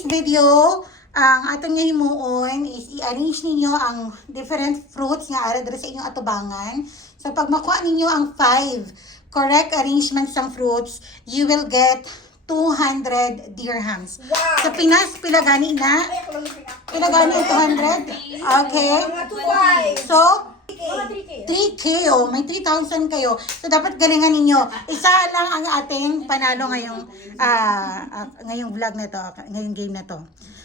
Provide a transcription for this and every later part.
today's video, ang atong nga himuon is i-arrange ninyo ang different fruits nga ara diri sa inyong atubangan. So pag makuha ninyo ang 5 correct arrangements ng fruits, you will get 200 dirhams. Wow! Sa Pinas, pila gani na? Pila gani ang 200? Okay. Mga 2 So, 3K. 3K, oh, may 3,000 kayo. So, dapat galingan ninyo. Isa lang ang ating panalo ngayong vlog na to, ngayong game na to.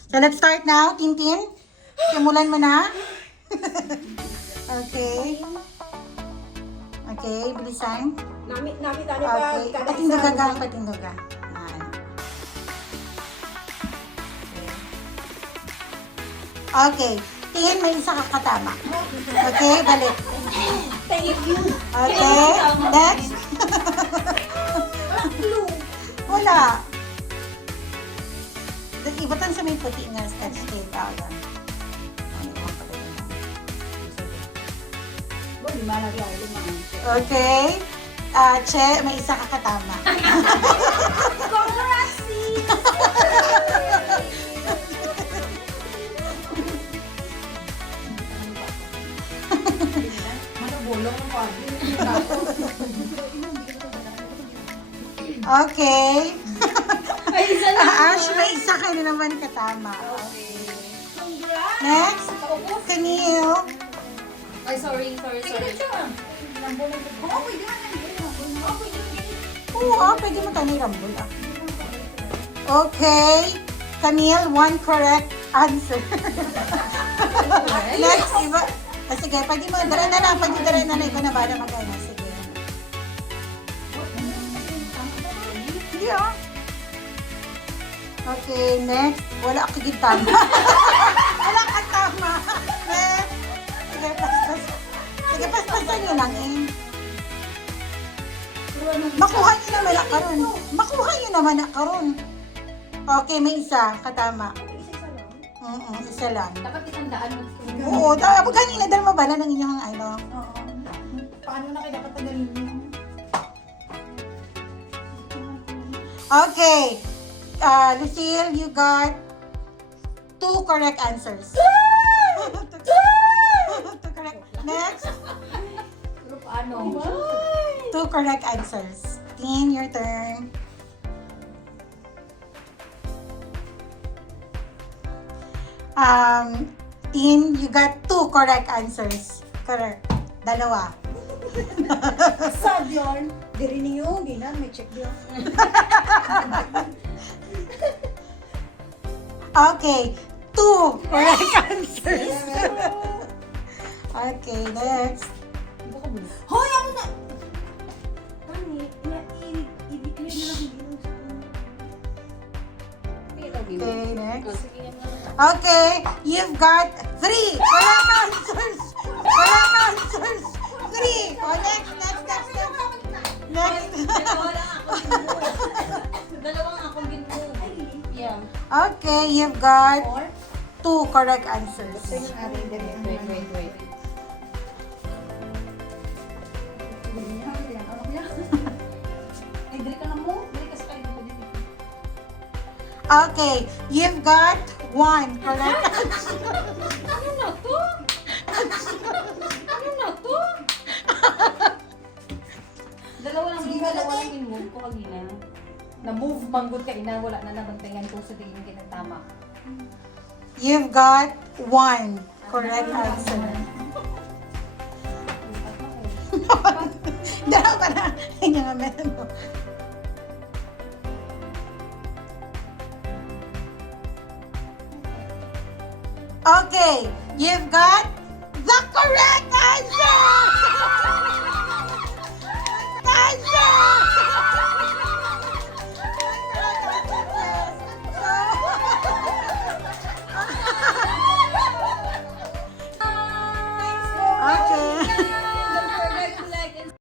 So, let's start now, Tintin. Simulan mo na. Okay. Okay, bilisan. Nami tani Okay, ba? patinduga ka, patinduga. Yan. Okay, Tin, may isa ka katama. Okay, balik. Thank you. Okay, next. Clue. Wala. Ibatan sa may puti nga sketch tape. Okay. Che, may isa ka katama. Congrats, sis. Okay. Ay, isa lang. Ash, may isa ka na naman katama. Okay. Congrats. Next, Camille. Ay, sorry. Oo, pwede mo tayo rambol ah. Okay. Camille, 1 correct answer. Next, iba. Sige, pwede mo, dara na lang, ikaw na bala mag-ano. Sige. Hindi ah. Okay, next. Wala ka tama. Wala ka tama. Next. Sige, paspas. Sige, paspasan nyo lang eh. Makuha nyo naman na karon. Makuha nyo naman na karon. Okay, may isa. Katama. Isa lang. Dapat itandaan mo. Oo, pag kanina dahil mabala ng inyong ano. Paano na kayo dapat tagalin niyo? Okay. Lucille, you got 2 correct answers. 2 correct. Next. Pero paano? 2 correct answers. Tin, your turn. Tin, you got 2 correct answers. Correct. Dalawa. Sad yun. Diri niyo, ginan, may check yun. Okay. 2 correct answers. Okay, next. Hoy, ano na? Tani, i-declare na lang yung Okay, next. Sige, yan na. Okay, you've got 3 correct answers. Correct answers. 3. Oh, next. Next. Dalawang akong ginto. Yeah. Okay, you've got 2 correct answers. Wait. Ay, diri ka na mo. Diri ka sa kayo. Okay, you've got 1 correct answer. Ano na to? Dalawa lang in-move ko kanina. Na-move manggod ka ina, wala na nabantayan ko sa tingin kinagtama. You've got 1 correct answer. Dalawa pa na. Hindi nga meron mo. Okay, you've got the correct answer!